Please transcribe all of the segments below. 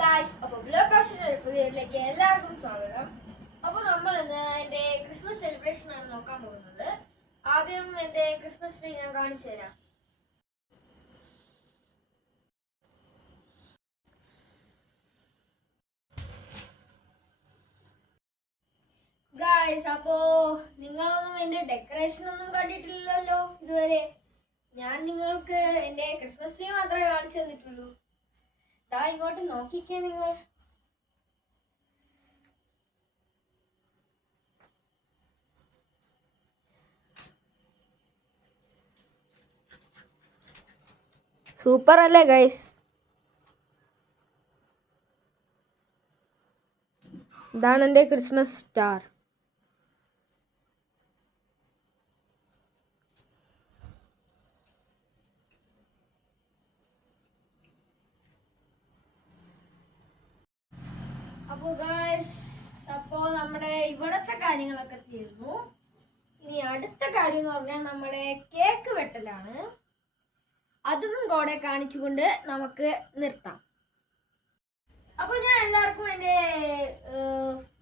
Guys, അപ്പോൾ blog പാഷൻ്റെ പുതിയതിലേക്ക് എല്ലാവർക്കും സ്വാഗതം. അപ്പോൾ നമ്മൾ ഇന്ന് എൻ്റെ ക്രിസ്മസ് സെലിബ്രേഷൻ ആണ് നോക്കാൻ പോകുന്നത്. ആദ്യം എൻ്റെ ക്രിസ്മസ് ട്രീ ഞാൻ കാണിച്ചു തരാം. ഗായ്സ്, അപ്പോൾ നിങ്ങളൊന്നും എൻ്റെ ഡെക്കറേഷൻ ഒന്നും കണ്ടിട്ടില്ലല്ലോ ഇതുവരെ. ഞാൻ നിങ്ങൾക്ക് എൻ്റെ ക്രിസ്മസ് ട്രീ മാത്രമേ കാണിച്ചു തന്നിട്ടുള്ളൂ. ഇങ്ങോട്ട് നോക്കിക്കേ നിങ്ങൾ. സൂപ്പർ അല്ലേ ഗൈസ്? ഇതാണ് എൻ്റെ ക്രിസ്മസ് സ്റ്റാർ. അപ്പോൾ നമ്മുടെ ഇവിടത്തെ കാര്യങ്ങളൊക്കെ തീർന്നു. ഇനി അടുത്ത കാര്യം എന്ന് പറഞ്ഞാൽ നമ്മുടെ കേക്ക് വെട്ടലാണ്. അതും കൂടെ കാണിച്ചുകൊണ്ട് നമുക്ക് നിർത്താം. അപ്പോൾ ഞാൻ എല്ലാവർക്കും എൻ്റെ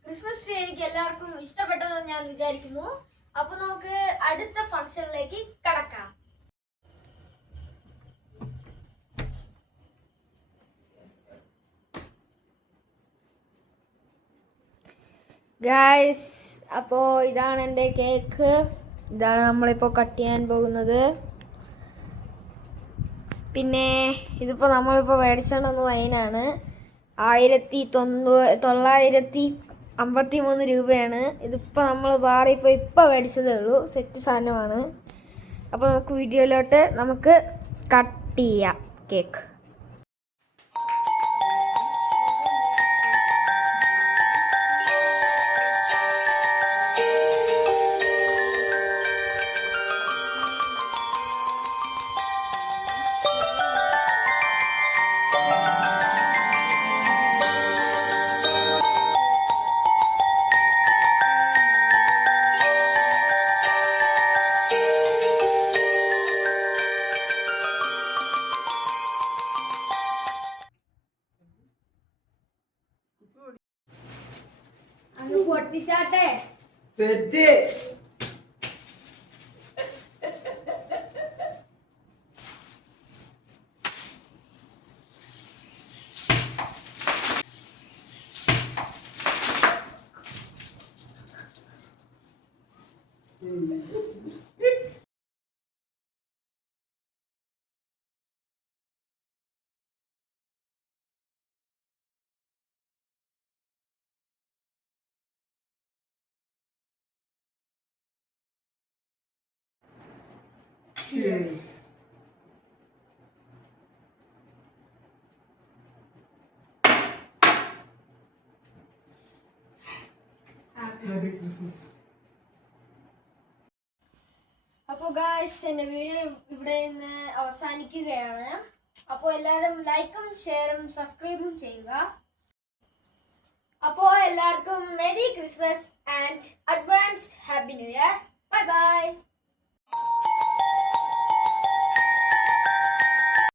ക്രിസ്മസ് ട്രീ എനിക്ക് എല്ലാവർക്കും ഇഷ്ടപ്പെട്ടതെന്ന് ഞാൻ വിചാരിക്കുന്നു. അപ്പോൾ നമുക്ക് അടുത്ത ഫംഗ്ഷനിലേക്ക് കടക്കാം. ഗായ്സ്, അപ്പോൾ ഇതാണ് എൻ്റെ കേക്ക്. ഇതാണ് നമ്മളിപ്പോൾ കട്ട് ചെയ്യാൻ പോകുന്നത്. പിന്നെ ഇതിപ്പോൾ നമ്മളിപ്പോൾ മേടിച്ചോണ്ട് വൈനാണ്. 1953 രൂപയാണ്. ഇതിപ്പോൾ നമ്മൾ ബാറിപ്പോൾ മേടിച്ചതേ ഉള്ളൂ. സെറ്റ് സാധനമാണ്. അപ്പോൾ നമുക്ക് വീഡിയോയിലോട്ട് നമുക്ക് കട്ട് ചെയ്യാം കേക്ക്. പൊട്ടിച്ചാട്ടെ സെറ്റ്. Cheers. Happy Christmas. അപ്പോൾ ഗായ്സ്, എൻ്റെ വീഡിയോ ഇവിടെ നിന്ന് അവസാനിക്കുകയാണ്. അപ്പോൾ എല്ലാവരും ലൈക്കും ഷെയറും സബ്സ്ക്രൈബും ചെയ്യുക. അപ്പോൾ എല്ലാവർക്കും merry Christmas and advanced happy new year. Bye bye.